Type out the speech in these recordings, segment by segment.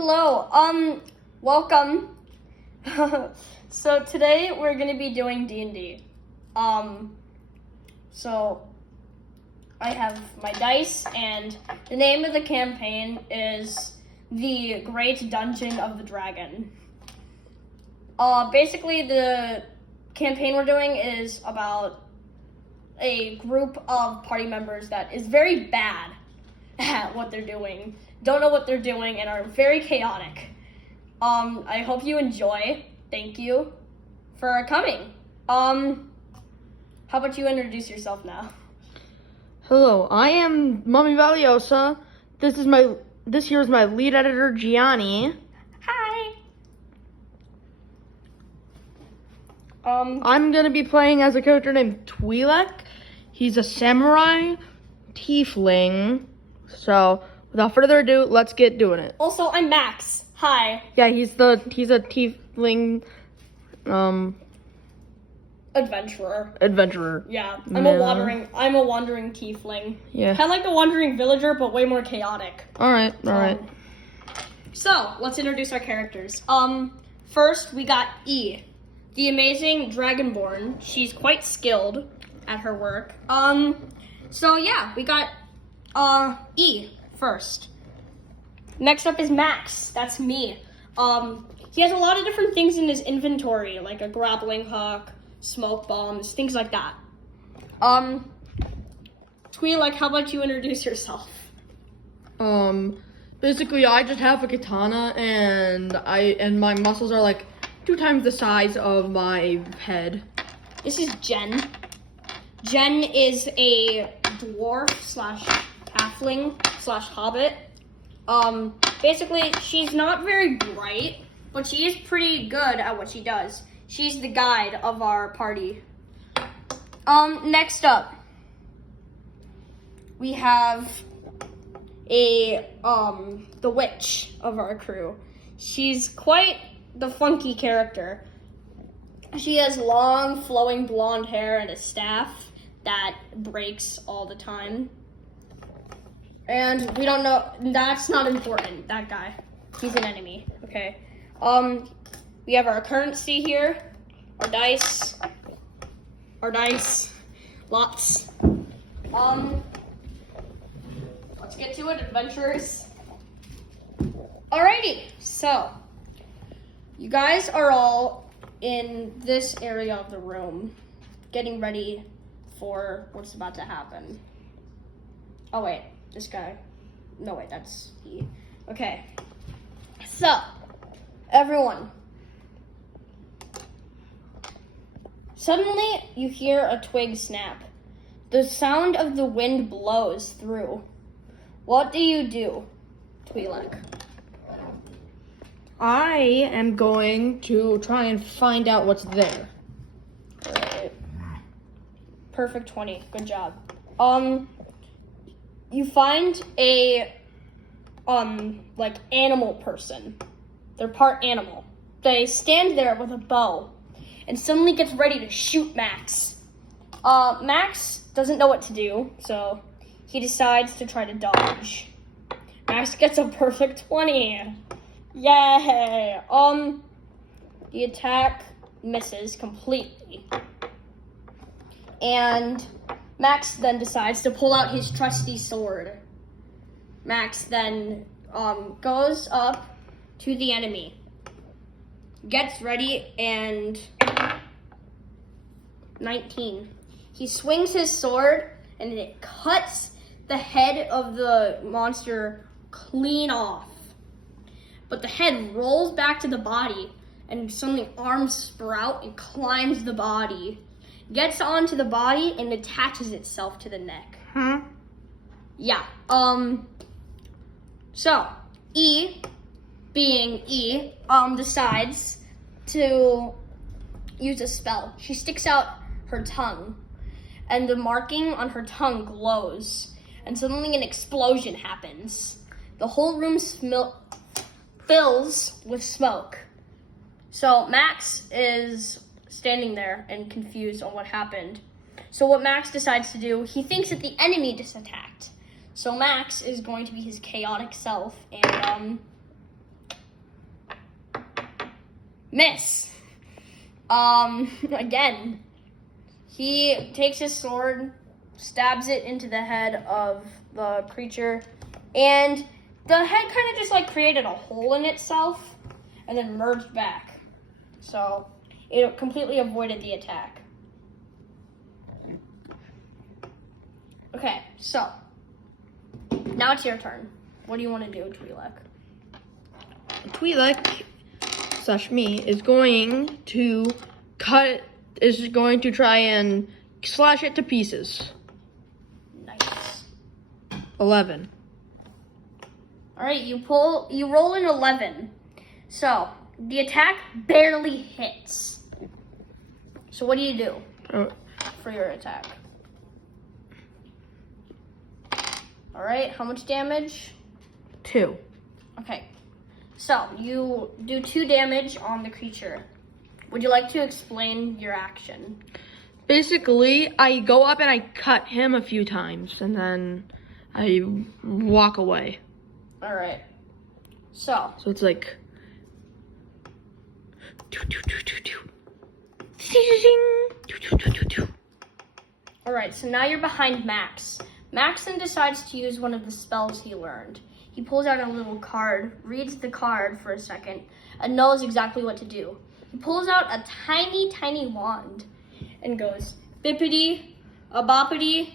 Hello, welcome. So today we're gonna be doing D&D. So I have my dice, and the name of the campaign is The Great Dungeon of the Dragon. Basically the campaign we're doing is about a group of party members that is very bad at what they're doing, don't know what they're doing, and are very chaotic. I hope you enjoy. Thank you for coming. How about you introduce yourself now? Hello, I am Mummy Valiosa. This year is my lead editor, Gianni. Hi. I'm gonna be playing as a character named Twi'lek. He's a samurai tiefling. So, without further ado, let's get doing it. Also, I'm Max. Hi. Yeah, he's a tiefling Adventurer. Yeah, I'm a wandering tiefling. Yeah. Kind of like a wandering villager, but way more chaotic. All right. So, let's introduce our characters. First, we got E, the amazing Dragonborn. She's quite skilled at her work. So yeah, we got E first. Next up is Max. That's me. He has a lot of different things in his inventory, like a grappling hook, smoke bombs, things like that. Twi'lek, how about you introduce yourself? Basically, I just have a katana, and my muscles are like 2 times the size of my head. This is Jen. Jen is a dwarf / halfling / hobbit. Basically, she's not very bright, but she is pretty good at what she does. She's the guide of our party. Next up, we have the witch of our crew. She's quite the funky character. She has long, flowing blonde hair and a staff that breaks all the time. And we don't know, that's not important, that guy. He's an enemy, okay. We have our currency here, our dice, lots. Let's get to it, adventurers. Alrighty, so, you guys are all in this area of the room, getting ready for what's about to happen. Oh wait, this guy. No wait, that's he. Okay. So, everyone. Suddenly, you hear a twig snap. The sound of the wind blows through. What do you do, Twi'lek? I am going to try and find out what's there. Alright. Perfect 20. Good job. You find a animal person. They're part animal. They stand there with a bow and suddenly gets ready to shoot Max. Max doesn't know what to do, so he decides to try to dodge. Max gets a perfect 20. Yay! The attack misses completely. And Max then decides to pull out his trusty sword. Max then goes up to the enemy, gets ready, and 19. He swings his sword, and it cuts the head of the monster clean off. But the head rolls back to the body, and suddenly arms sprout and climbs the body. Gets onto the body and attaches itself to the neck. Yeah. So, E, being E, decides to use a spell. She sticks out her tongue, and the marking on her tongue glows, and suddenly an explosion happens. The whole room fills with smoke. So Max is standing there and confused on what happened. So what Max decides to do, he thinks that the enemy just attacked. So Max is going to be his chaotic self and Miss. Again, he takes his sword, stabs it into the head of the creature, and the head kind of just like created a hole in itself and then merged back. So it completely avoided the attack. Okay, so now it's your turn. What do you want to do, Twi'lek? Twi'lek slash me is going to try and slash it to pieces. Nice. 11. All right, you roll an 11. So the attack barely hits. So what do you do for your attack? All right, how much damage? 2. Okay, so you do 2 damage on the creature. Would you like to explain your action? Basically, I go up and I cut him a few times, and then I walk away. All right. So it's like... all right, so now you're behind Max. Max then decides to use one of the spells he learned. He pulls out a little card, reads the card for a second, and knows exactly what to do. He pulls out a tiny, tiny wand and goes, bippity, a boppity,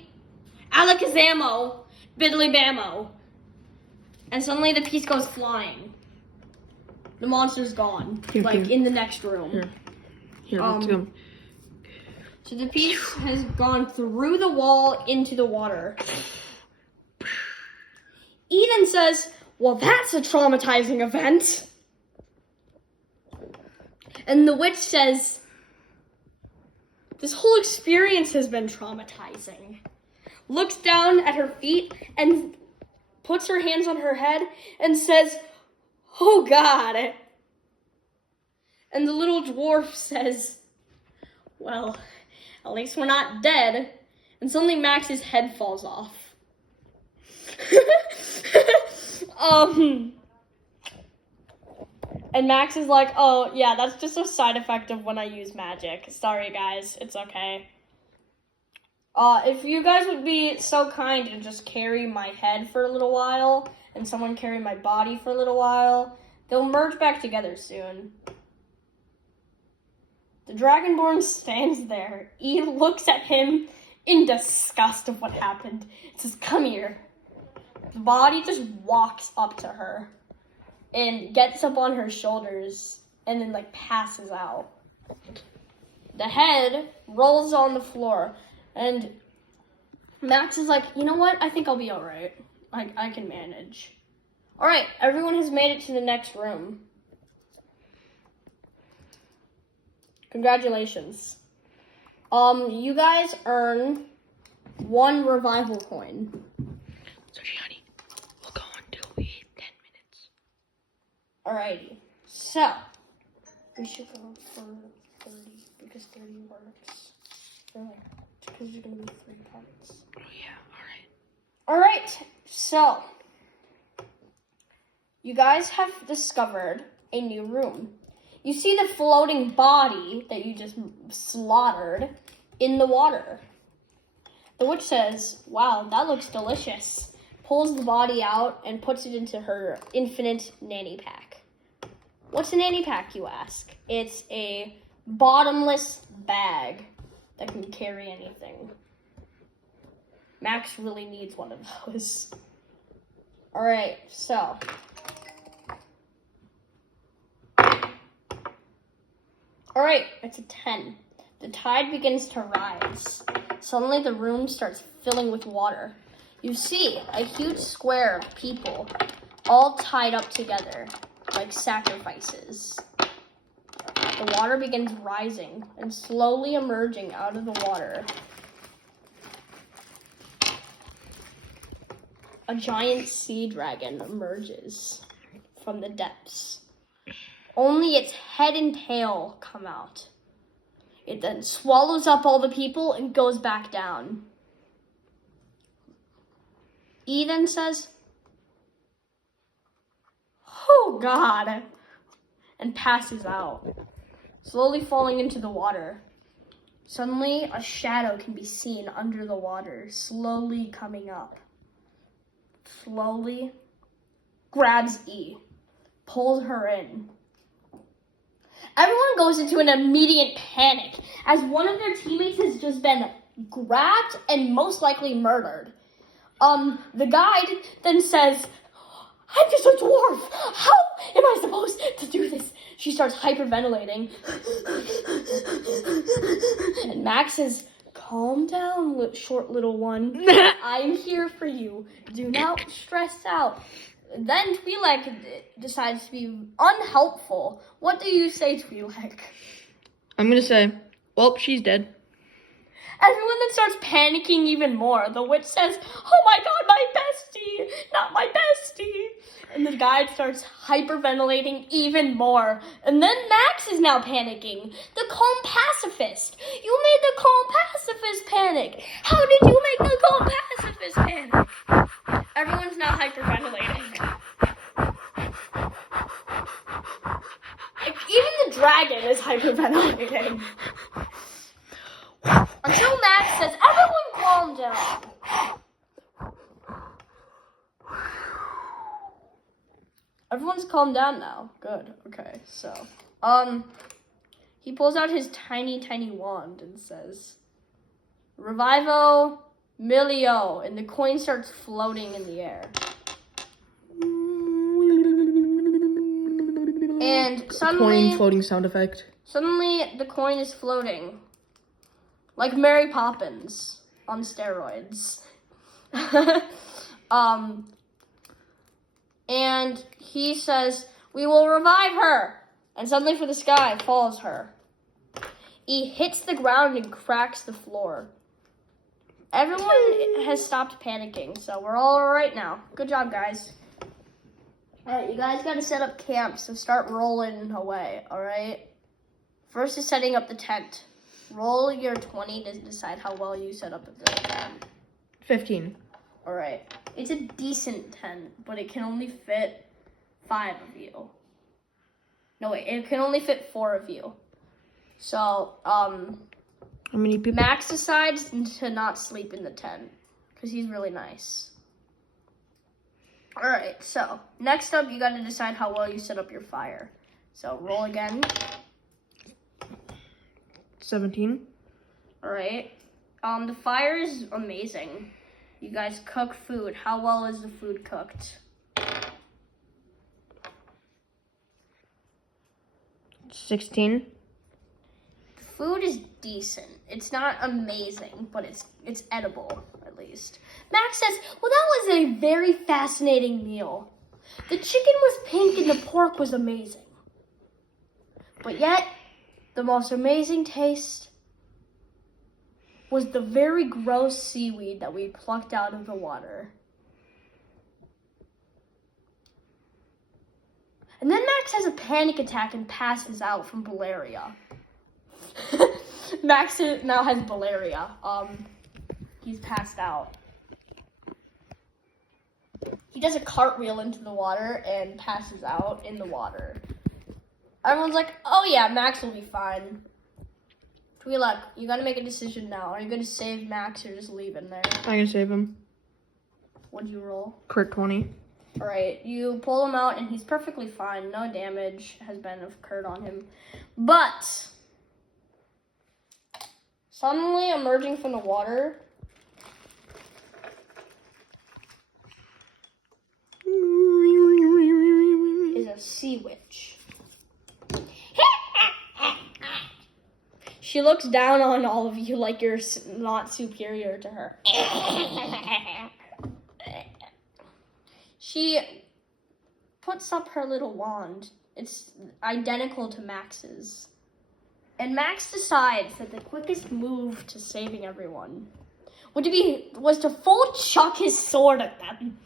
alakazamo, biddly bammo. And suddenly the piece goes flying. The monster's gone, in the next room. Here, let's go. So the piece has gone through the wall into the water. Eden says, well, that's a traumatizing event. And the witch says, this whole experience has been traumatizing. Looks down at her feet and puts her hands on her head and says, oh God. And the little dwarf says, well, at least we're not dead. And suddenly Max's head falls off. And Max is like, oh, yeah, that's just a side effect of when I use magic. Sorry, guys. It's okay. If you guys would be so kind and just carry my head for a little while and someone carry my body for a little while, they'll merge back together soon. The Dragonborn stands there. Eve looks at him in disgust of what happened. It says, come here. The body just walks up to her and gets up on her shoulders and then passes out. The head rolls on the floor and Max is like, you know what? I think I'll be all right. I can manage. All right, everyone has made it to the next room. Congratulations. You guys earn 1 revival coin. So Gianni, we'll go until we hit 10 minutes. Alrighty. So we should go for 30 because 30 works. Because there's gonna be 3 parts. Oh yeah, Alright, so you guys have discovered a new room. You see the floating body that you just slaughtered in the water. The witch says, wow, that looks delicious. Pulls the body out and puts it into her infinite nanny pack. What's a nanny pack, you ask? It's a bottomless bag that can carry anything. Max really needs one of those. All right, so. All right, it's a 10. The tide begins to rise. Suddenly the room starts filling with water. You see a huge square of people all tied up together like sacrifices. The water begins rising and slowly emerging out of the water. A giant sea dragon emerges from the depths. Only its head and tail come out. It then swallows up all the people and goes back down. E then says, oh God. and passes out, slowly falling into the water. Suddenly, a shadow can be seen under the water, slowly coming up. Slowly grabs E, pulls her in. Everyone goes into an immediate panic as one of their teammates has just been grabbed and most likely murdered. The guide then says, I'm just a dwarf. How am I supposed to do this? She starts hyperventilating. And Max says, calm down, short little one. I'm here for you. Do not stress out. Then Twi'lek decides to be unhelpful. What do you say, Twi'lek? I'm gonna say, well, she's dead. Everyone then starts panicking even more. The witch says, oh my god, my bestie, not my bestie. And the guide starts hyperventilating even more. And then Max is now panicking. The calm pacifist. You made the calm pacifist panic. How did you make the calm pacifist panic? Everyone's now hyperventilating. Even the dragon is hyperventilating. Until Max says, everyone calm down. Everyone's calmed down now. Good. Okay, so, he pulls out his tiny, tiny wand and says, Revivo Milio, and the coin starts floating in the air. And suddenly, Coin floating sound effect. Suddenly, the coin is floating. Like Mary Poppins on steroids. And he says, we will revive her. And suddenly from the sky falls her. He hits the ground and cracks the floor. Everyone has stopped panicking, so we're all alright now. Good job, guys. Alright, you guys gotta set up camp, so start rolling away, alright? First is setting up the tent. Roll your 20 to decide how well you set up the tent. 15. Alright. It's a decent tent, but it can only fit 5 of you. No, wait, it can only fit 4 of you. So, How many people? Max decides to not sleep in the tent, because he's really nice. Alright, so, next up, you gotta decide how well you set up your fire. So, roll again. 17. Alright. The fire is amazing. You guys cook food. How well is the food cooked? 16. The food is decent. It's not amazing, but it's edible, at least. Max says, well, that was a very fascinating meal. The chicken was pink and the pork was amazing. But yet, the most amazing taste was the very gross seaweed that we plucked out of the water. And then Max has a panic attack and passes out from malaria. Max now has malaria. He's passed out. He does a cartwheel into the water and passes out in the water. Everyone's like, oh yeah, Max will be fine. Twi'lek, you gotta make a decision now. Are you gonna save Max or just leave him there? I'm gonna save him. What'd you roll? Crit 20. Alright, you pull him out and he's perfectly fine. No damage has been occurred on him. But suddenly emerging from the water is a sea witch. She looks down on all of you like you're not superior to her. She puts up her little wand. It's identical to Max's. And Max decides that the quickest move to saving everyone was to full chuck his sword at them.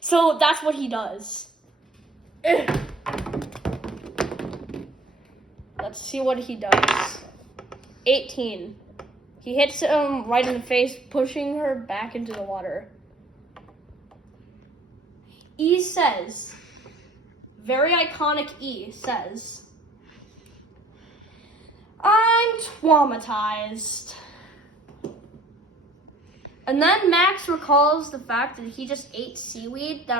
So that's what he does. Let's see what he does. 18. He hits him right in the face, pushing her back into the water. E says, very iconic E says, I'm traumatized. And then Max recalls the fact that he just ate seaweed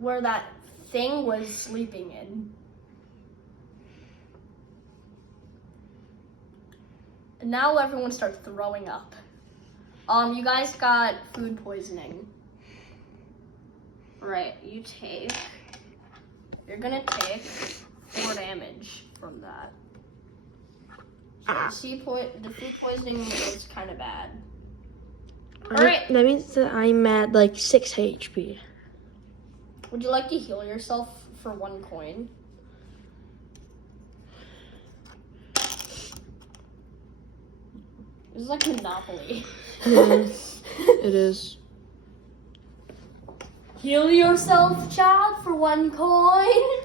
where that thing was sleeping in. And now everyone starts throwing up. You guys got food poisoning. Right, you're gonna take 4 damage from that. So the food poisoning was kind of bad. Alright. That means that I'm at like 6 HP. Would you like to heal yourself for 1 coin? This is like Monopoly. It is. Heal yourself, child, for 1 coin.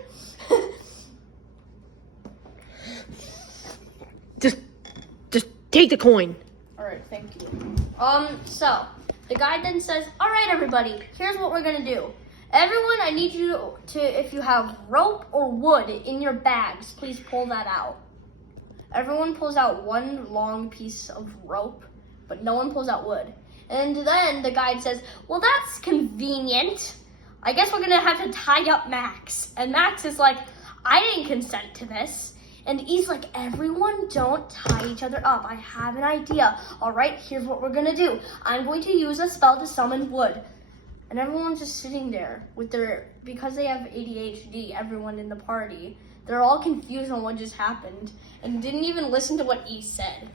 Just take the coin. Alright, thank you. So the guy then says, alright everybody, here's what we're gonna do. Everyone, I need you to, if you have rope or wood in your bags, please pull that out. Everyone pulls out 1 long piece of rope, but no one pulls out wood. And then the guide says, well, that's convenient. I guess we're gonna have to tie up Max. And Max is like, I didn't consent to this. And he's like, everyone don't tie each other up. I have an idea. All right, here's what we're gonna do. I'm going to use a spell to summon wood. And everyone's just sitting there with because they have ADHD, everyone in the party, they're all confused on what just happened and didn't even listen to what E said.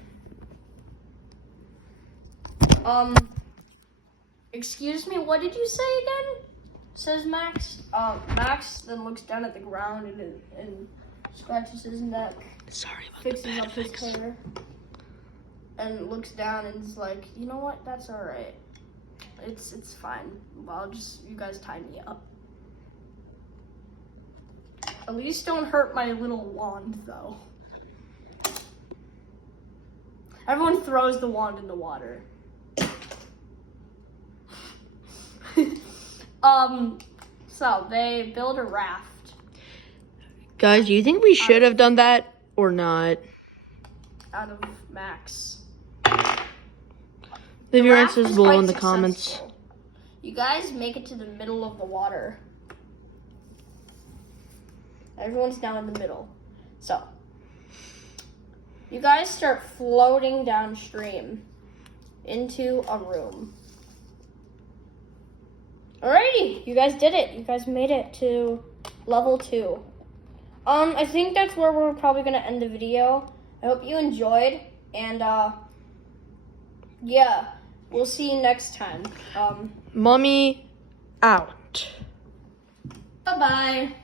Excuse me, what did you say again? Says Max. Max then looks down at the ground and scratches his neck. Sorry about fixes up his hair, and looks down and is like, you know what? That's all right. It's fine. Well, you guys tie me up. At least don't hurt my little wand, though. Everyone throws the wand in the water. So they build a raft. Guys, do you think we should have done that or not? Out of Max. Leave your raft answers is below quite in the comments. successful. You guys make it to the middle of the water. Everyone's down in the middle. So, you guys start floating downstream into a room. Alrighty, you guys did it. You guys made it to level 2. I think that's where we're probably gonna end the video. I hope you enjoyed, and yeah, we'll see you next time. Mommy out. Bye-bye.